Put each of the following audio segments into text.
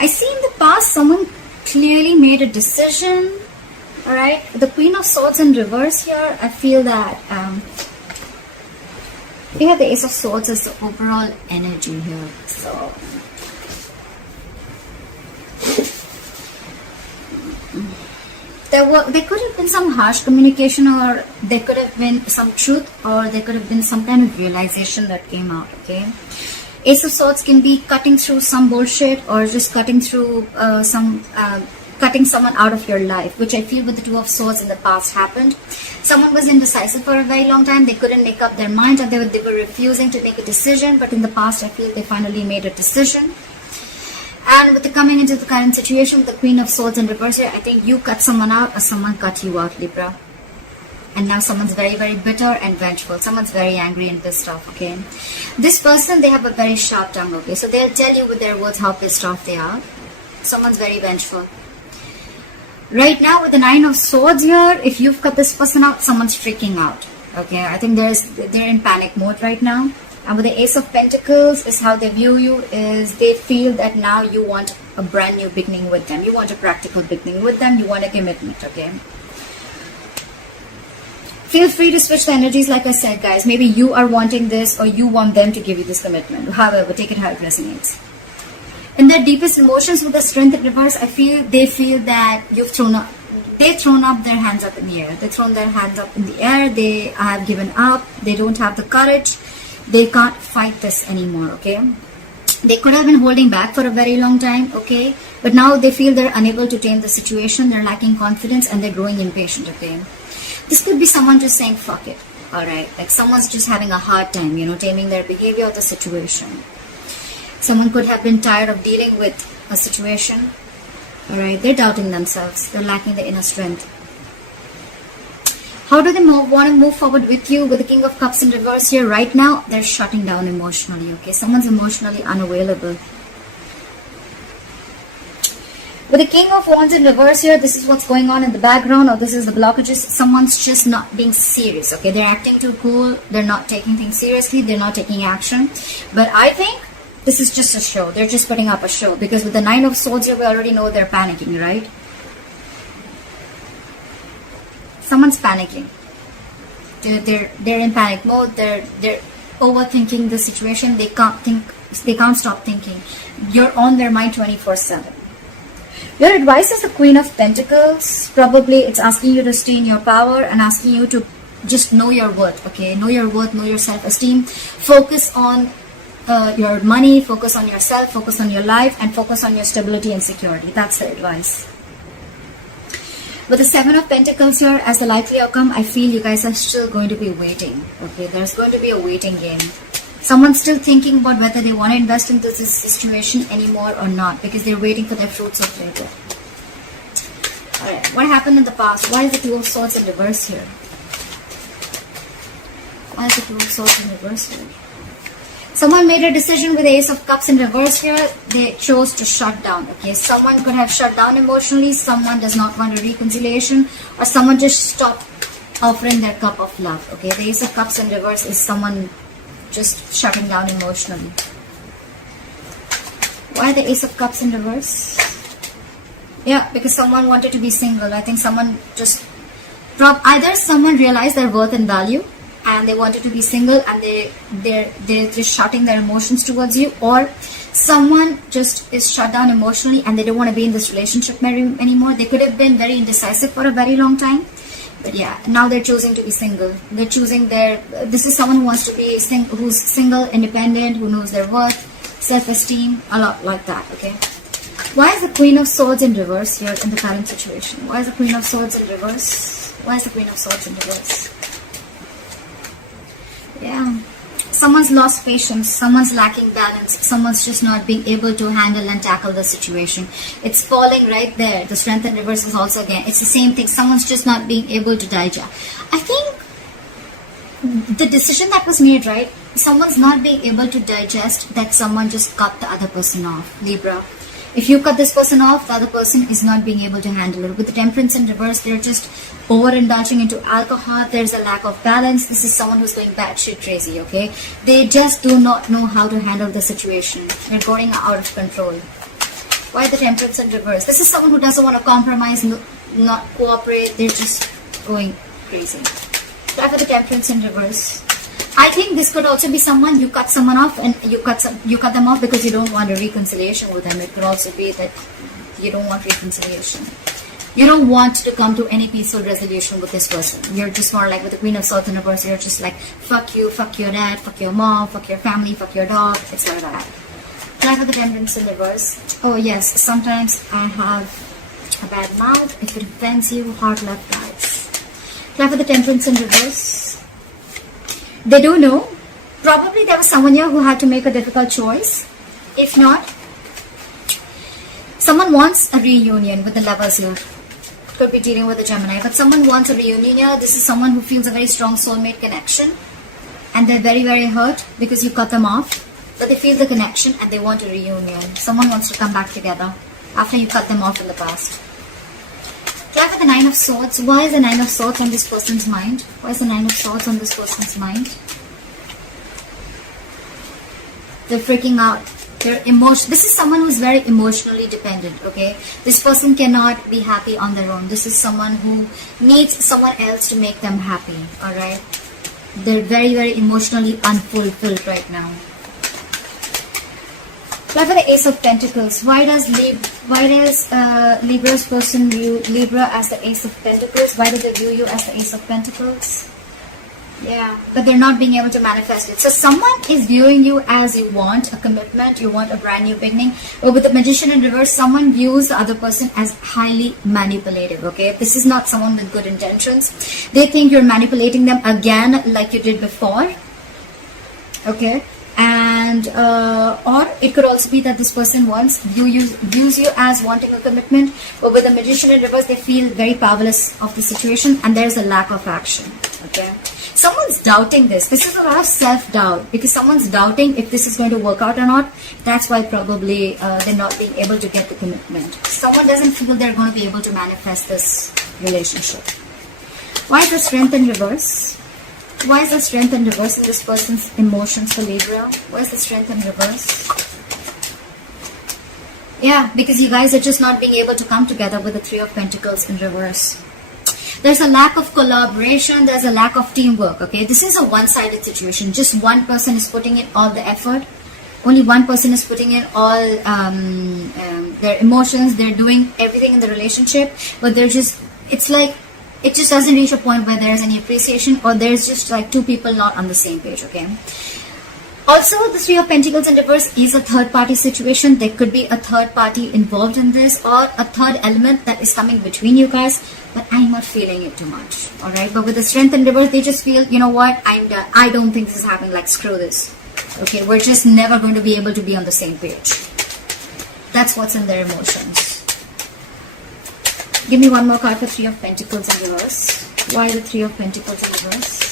I see in the past someone clearly made a decision. All right, the Queen of Swords in reverse here. I feel that we have the Ace of Swords as the overall energy here. So there could have been some harsh communication, or there could have been some truth, or there could have been some kind of realization that came out. Okay, Ace of Swords can be cutting through some bullshit, or just cutting through cutting someone out of your life, which I feel with the Two of Swords in the past happened. Someone was indecisive for a very long time. They couldn't make up their mind, or they were refusing to make a decision. But in the past, I feel they finally made a decision. And with the coming into the current situation with the Queen of Swords in reverse here, I think you cut someone out, or someone cut you out, Libra. And now someone's very, very bitter and vengeful. Someone's very angry and pissed off, okay? This person, they have a very sharp tongue, okay? So they'll tell you with their words how pissed off they are. Someone's very vengeful. Right now with the Nine of Swords here, if you've cut this person out, someone's freaking out, okay? I think they're in panic mode right now. And with the Ace of Pentacles, is how they view you, is they feel that now you want a brand new beginning with them. You want a practical beginning with them. You want a commitment, okay? Feel free to switch the energies, like I said, guys. Maybe you are wanting this, or you want them to give you this commitment. However, take it how it resonates. In their deepest emotions with the Strength in reverse, I feel they feel that they've thrown up their hands up in the air. They've thrown their hands up in the air. They have given up. They don't have the courage. They can't fight this anymore, okay? They could have been holding back for a very long time, okay? But now they feel they're unable to tame the situation. They're lacking confidence, and they're growing impatient, okay? This could be someone just saying, fuck it, all right? Like someone's just having a hard time, taming their behavior or the situation. Someone could have been tired of dealing with a situation. All right, they're doubting themselves. They're lacking the inner strength. How do they want to move forward with you? With the King of Cups in reverse here right now, they're shutting down emotionally, okay? Someone's emotionally unavailable. With the King of Wands in reverse here, this is what's going on in the background, or this is the blockages. Someone's just not being serious, okay? They're acting too cool. They're not taking things seriously. They're not taking action. But I think this is just a show. They're just putting up a show. Because with the Nine of Swords here, we already know they're panicking, right? Someone's panicking. They're in panic mode. They're overthinking the situation. They can't stop thinking. You're on their mind 24/7. Your advice is the Queen of Pentacles. Probably it's asking you to stay in your power and asking you to just know your worth, okay? Know your worth, know your self-esteem. Focus on your money, focus on yourself, focus on your life, and focus on your stability and security. That's the advice. With the Seven of Pentacles here as the likely outcome, I feel you guys are still going to be waiting. Okay, there's going to be a waiting game. Someone's still thinking about whether they want to invest into this situation anymore or not, because they're waiting for their fruits of labor. Alright, what happened in the past? Why is the Two of Swords in reverse here? Why is the Two of Swords in reverse here? Someone made a decision with the Ace of Cups in reverse here. They chose to shut down. Okay, someone could have shut down emotionally. Someone does not want a reconciliation, or someone just stopped offering their cup of love. Okay, the Ace of Cups in reverse is someone just shutting down emotionally. Why the Ace of Cups in reverse? Yeah, because someone wanted to be single. I think someone just either someone realized their worth and value, and they wanted to be single, and they're just shutting their emotions towards you, or someone just is shut down emotionally and they don't want to be in this relationship anymore. They could have been very indecisive for a very long time, but yeah, now they're choosing to be single. They're choosing this is someone who wants to be who's single, independent, who knows their worth, self-esteem, a lot like that. Okay, why is the Queen of Swords in reverse here in the current situation? Why is the Queen of Swords in reverse? Why is the Queen of Swords in reverse? Yeah, someone's lost patience, someone's lacking balance, someone's just not being able to handle and tackle the situation. It's falling right there. The Strength in reverse is also again, it's the same thing. Someone's just not being able to digest. I think the decision that was made, right? Someone's not being able to digest that someone just cut the other person off, Libra. If you cut this person off, the other person is not being able to handle it. With the Temperance in reverse, they're just overindulging into alcohol. There's a lack of balance. This is someone who's going batshit crazy, okay? They just do not know how to handle the situation. They're going out of control. Why the Temperance in reverse? This is someone who doesn't want to compromise, not cooperate. They're just going crazy. Try for the Temperance in reverse. I think this could also be someone, you cut someone off and you cut them off because you don't want a reconciliation with them. It could also be that you don't want reconciliation. You don't want to come to any peaceful resolution with this person. You're just more like with the Queen of Swords in reverse. You're just like, fuck you, fuck your dad, fuck your mom, fuck your family, fuck your dog, etc. Try for the Temperance in reverse. Oh yes, sometimes I have a bad mouth. If it offends you, hard luck, guys. Try for the Temperance in reverse. They do know. Probably there was someone here who had to make a difficult choice. If not, someone wants a reunion with the Lovers here. Could be dealing with a Gemini, but someone wants a reunion here. This is someone who feels a very strong soulmate connection, and they're very, very hurt because you cut them off. But they feel the connection and they want a reunion. Someone wants to come back together after you cut them off in the past. Try for the Nine of Swords. Why is the Nine of Swords on this person's mind? Why is the Nine of Swords on this person's mind? They're freaking out. They're This is someone who's very emotionally dependent, okay? This person cannot be happy on their own. This is someone who needs someone else to make them happy, alright? They're very, very emotionally unfulfilled right now. Try for the Ace of Pentacles. Why does Libra's person view Libra as the Ace of Pentacles? Why do they view you as the Ace of Pentacles? Yeah, but they're not being able to manifest it. So someone is viewing you as you want a commitment, you want a brand new beginning. But with the Magician in reverse, someone views the other person as highly manipulative, okay? This is not someone with good intentions. They think you're manipulating them again like you did before, okay? And or it could also be that this person views you as wanting a commitment, but with the Magician in reverse, they feel very powerless of the situation and there's a lack of action, okay? Someone's doubting this. This is a lot of self-doubt because someone's doubting if this is going to work out or not. That's why probably they're not being able to get the commitment. Someone doesn't feel they're going to be able to manifest this relationship. Why is the Strength in reverse? Why is the Strength in reverse in this person's emotions for Libra? Why is the Strength in reverse? Yeah, because you guys are just not being able to come together with the Three of Pentacles in reverse. There's a lack of collaboration. There's a lack of teamwork, okay? This is a one-sided situation. Just one person is putting in all the effort. Only one person is putting in all their emotions. They're doing everything in the relationship. But they're just, it's like, it just doesn't reach a point where there's any appreciation or there's just like two people not on the same page, okay? Also, the Three of Pentacles in reverse is a third-party situation. There could be a third party involved in this or a third element that is coming between you guys, but I'm not feeling it too much, alright? But with the Strength in reverse, they just feel, you know what, I'm done. I don't think this is happening, like screw this. Okay, we're just never going to be able to be on the same page. That's what's in their emotions. Give me one more card for Three of Pentacles in reverse. Why the Three of Pentacles in reverse?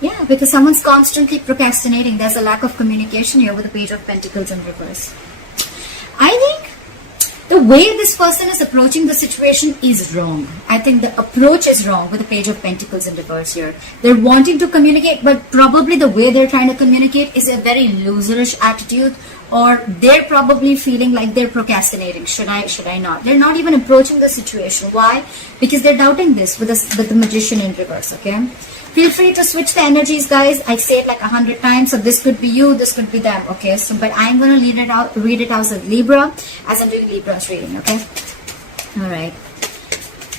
Yeah, because someone's constantly procrastinating. There's a lack of communication here with the Page of Pentacles in reverse. I think the way this person is approaching the situation is wrong. I think the approach is wrong with the Page of Pentacles in reverse here. They're wanting to communicate, but probably the way they're trying to communicate is a very loserish attitude, or they're probably feeling like they're procrastinating. Should I not? They're not even approaching the situation. Why? Because they're doubting this with the Magician in reverse, okay? Feel free to switch the energies, guys. I say it like 100 times. So this could be you, this could be them, okay? So, but I'm going to read it out as Libra, as I'm doing Libra's reading, okay? Alright.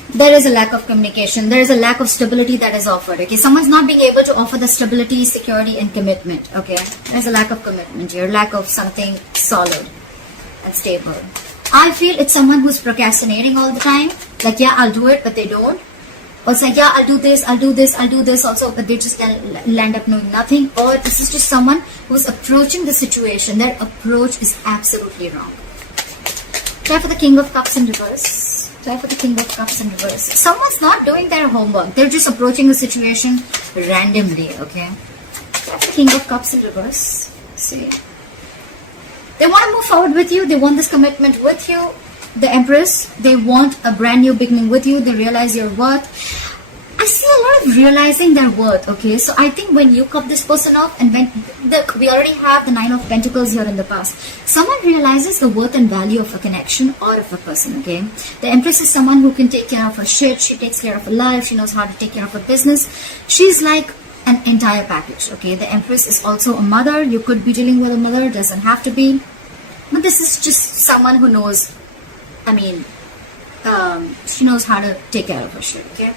There is a lack of communication. There is a lack of stability that is offered, okay? Someone's not being able to offer the stability, security, and commitment, okay? There's a lack of commitment here, lack of something solid and stable. I feel it's someone who's procrastinating all the time. Like, yeah, I'll do it, but they don't. Also, yeah, I'll do this also, but they just land up knowing nothing. Or this is just someone who's approaching the situation. Their approach is absolutely wrong. Try for the King of Cups in reverse. Try for the King of Cups in reverse. Someone's not doing their homework. They're just approaching the situation randomly, okay? Try for the King of Cups in reverse. See. They want to move forward with you. They want this commitment with you. The Empress, they want a brand new beginning with you. They realize your worth. I see a lot of realizing their worth. Okay, so I think when you cut this person off, and when we already have the 9 of Pentacles here in the past, someone realizes the worth and value of a connection or of a person. Okay, the Empress is someone who can take care of her shit. She takes care of her life. She knows how to take care of her business. She's like an entire package. Okay, the Empress is also a mother. You could be dealing with a mother, doesn't have to be, but this is just someone who knows, I mean, she knows how to take care of her shit. Okay,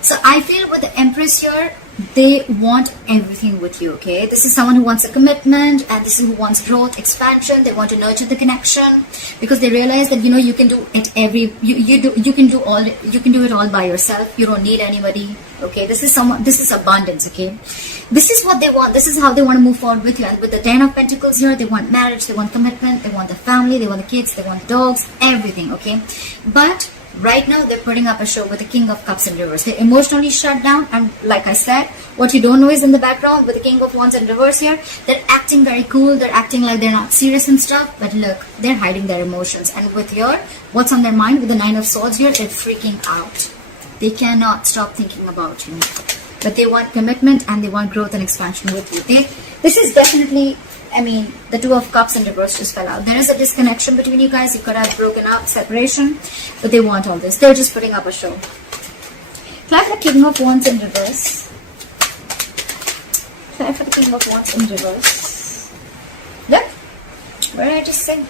so I feel with the Empress here, they want everything with you. Okay, this is someone who wants a commitment, and this is who wants growth, expansion. They want to nurture the connection because they realize that, you know, you can do it you can do it all by yourself. You don't need anybody. Okay, this is abundance. Okay, this is what they want. This is how they want to move forward with you. And with the 10 of Pentacles here, they want marriage, they want commitment, they want the family, they want the kids, they want the dogs, everything. Okay, but right now they're putting up a show with the King of Cups in reverse. They're emotionally shut down, and like I said, what you don't know is in the background with the King of Wands in reverse here, they're acting very cool, they're acting like they're not serious and stuff, but look, they're hiding their emotions. And with your, what's on their mind with the 9 of Swords here, they're freaking out. They cannot stop thinking about you, but they want commitment and they want growth and expansion with you. This is definitely, I mean, the 2 of Cups in reverse just fell out. There is a disconnection between you guys. You could have broken up, separation, but they want all this. They're just putting up a show. Clap for the King of Wands in reverse. Clap for the King of Wands in reverse. Look, what did I just say?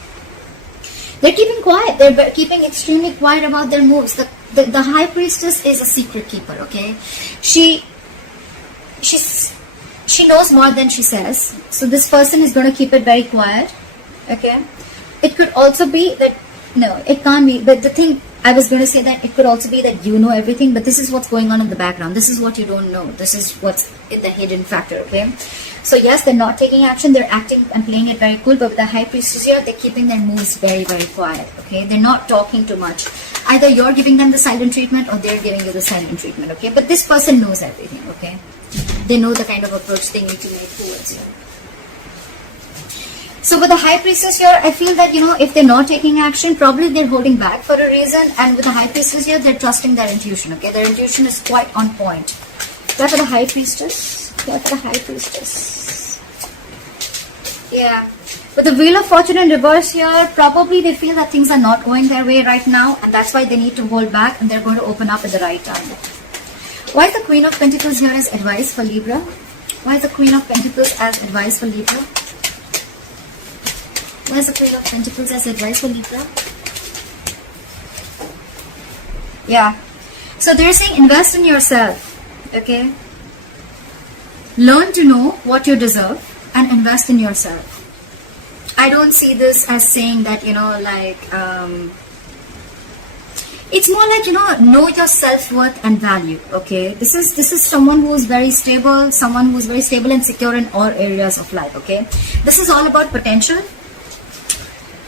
They're keeping quiet. They're keeping extremely quiet about their moves. The High Priestess is a secret keeper. Okay, she knows more than she says. So this person is going to keep it very quiet. Okay, it could also be that, no, it can't be, but the thing I was going to say, that it could also be that you know everything, but this is what's going on in the background. This is what you don't know. This is what's in the hidden factor. Okay, so yes, they're not taking action, they're acting and playing it very cool, but with the High Priestess here, they're keeping their moves very, very quiet. Okay, they're not talking too much. Either you're giving them the silent treatment or they're giving you the silent treatment. Okay, but this person knows everything. Okay, they know the kind of approach they need to make towards you. So with the High Priestess here, I feel that, you know, if they're not taking action, probably they're holding back for a reason. And with the High Priestess here, they're trusting their intuition. Okay, their intuition is quite on point. Clap for the High Priestess. Clap for the High Priestess. Yeah. With the Wheel of Fortune in reverse here, probably they feel that things are not going their way right now, and that's why they need to hold back, and they're going to open up at the right time. Why is the Queen of Pentacles here as advice for Libra? Why is the Queen of Pentacles as advice for Libra? Why is the Queen of Pentacles as advice for Libra? Yeah. So they're saying invest in yourself. Okay. Learn to know what you deserve and invest in yourself. I don't see this as saying that, you know, like, it's more like, you know your self-worth and value. Okay, this is someone who is very stable, someone who is very stable and secure in all areas of life. Okay, this is all about potential,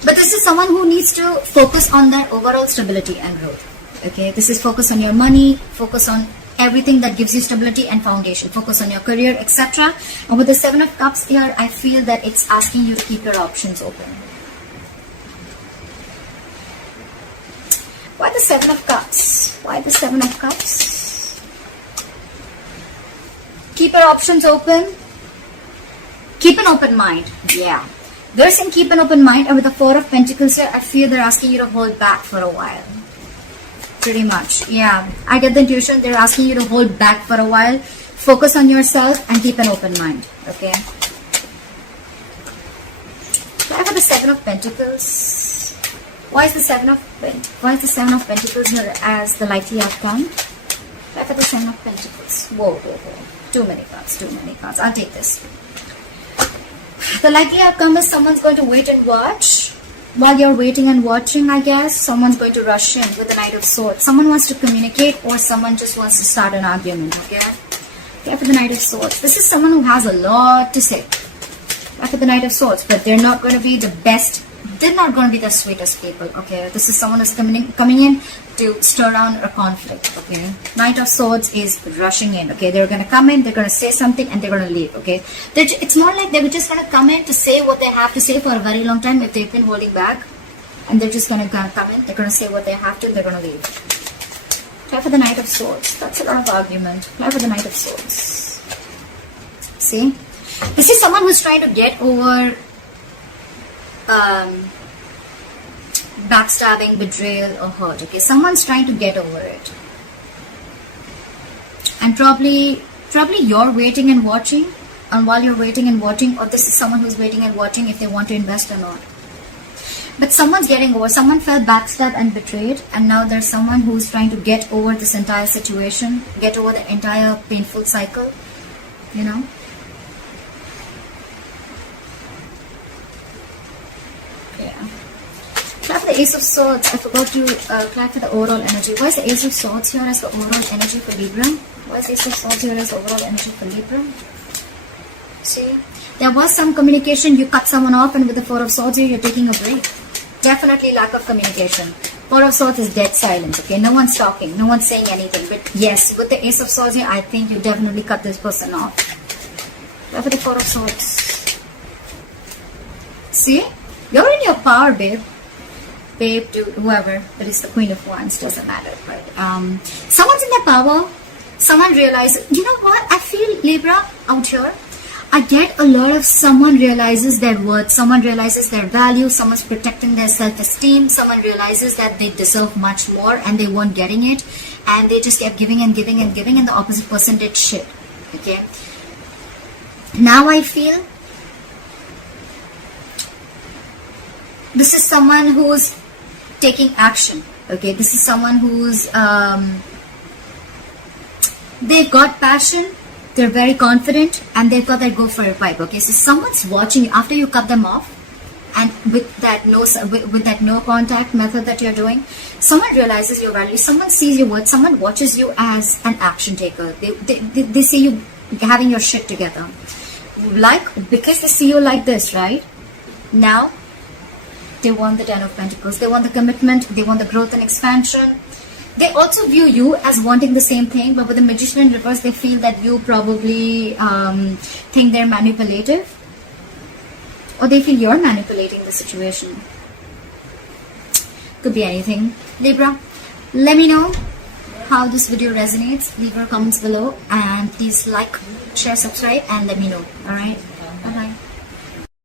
but this is someone who needs to focus on their overall stability and growth. Okay, this is focus on your money, focus on everything that gives you stability and foundation, focus on your career, etc. And with the 7 of Cups here, I feel that it's asking you to keep your options open. Why the 7 of Cups? Why the 7 of Cups? Keep your options open. Keep an open mind. Yeah. They're saying keep an open mind. And with the 4 of Pentacles here, I feel they're asking you to hold back for a while. Pretty much. Yeah. I get the intuition. They're asking you to hold back for a while. Focus on yourself and keep an open mind. Okay. Why for the 7 of Pentacles? Why is the 7 of Pentacles here as the likely outcome? Why for the 7 of Pentacles? Whoa. Too many cards. I'll take this. The likely outcome is someone's going to wait and watch. While you're waiting and watching, I guess, someone's going to rush in with the Knight of Swords. Someone wants to communicate or someone just wants to start an argument, okay? Okay, for the Knight of Swords. This is someone who has a lot to say. For the Knight of Swords, but they're not going to be the best. They're not going to be the sweetest people, okay? This is someone who's coming in to stir down a conflict, okay? Knight of Swords is rushing in, okay? They're going to come in, they're going to say something, and they're going to leave, okay? It's more like they're just going to come in to say what they have to say for a very long time if they've been holding back. And they're just going to come in, they're going to say what they have to, and they're going to leave. Apply for the Knight of Swords. That's a lot of argument. Apply for the Knight of Swords. See? This is someone who's trying to get over backstabbing, betrayal, or hurt. Okay, someone's trying to get over it. And probably you're waiting and watching. And while you're waiting and watching, or this is someone who's waiting and watching if they want to invest or not. But someone's getting over. Someone felt backstabbed and betrayed, and now there's someone who's trying to get over this entire situation, get over the entire painful cycle, you know. Yeah. Clap the Ace of Swords. I forgot to clap for the overall energy. Why is the Ace of Swords here as the overall energy for Libra? Why is the Ace of Swords here as the overall energy for Libra? See, there was some communication, you cut someone off, and with the Four of Swords here, you're taking a break. Definitely lack of communication. Four of Swords is dead silence, okay? No one's talking, no one's saying anything. But yes, with the Ace of Swords here, I think you definitely cut this person off. Go for the Four of Swords. See, you're in your power, babe. Babe, dude, whoever. But it's the Queen of Wands, doesn't matter. But someone's in their power. Someone realizes, you know what? I feel, Libra, out here, I get a lot of someone realizes their worth, someone realizes their value, someone's protecting their self-esteem, someone realizes that they deserve much more and they weren't getting it, and they just kept giving and giving and giving, and the opposite person did shit. Okay, now I feel this is someone who's taking action. Okay, this is someone who's they've got passion, they're very confident, and they've got that go for it vibe. Okay, so someone's watching you after you cut them off, and with that no contact method that you're doing, someone realizes your value, someone sees your worth, someone watches you as an action taker. They see you having your shit together, because they see you like this, right? Now they want the Ten of Pentacles, they want the commitment, they want the growth and expansion. They also view you as wanting the same thing, but with the Magician in reverse, they feel that you probably think they're manipulative, or they feel you're manipulating the situation. Could be anything. Libra, let me know how this video resonates. Leave your comments below, and please like, share, subscribe, and let me know. Alright.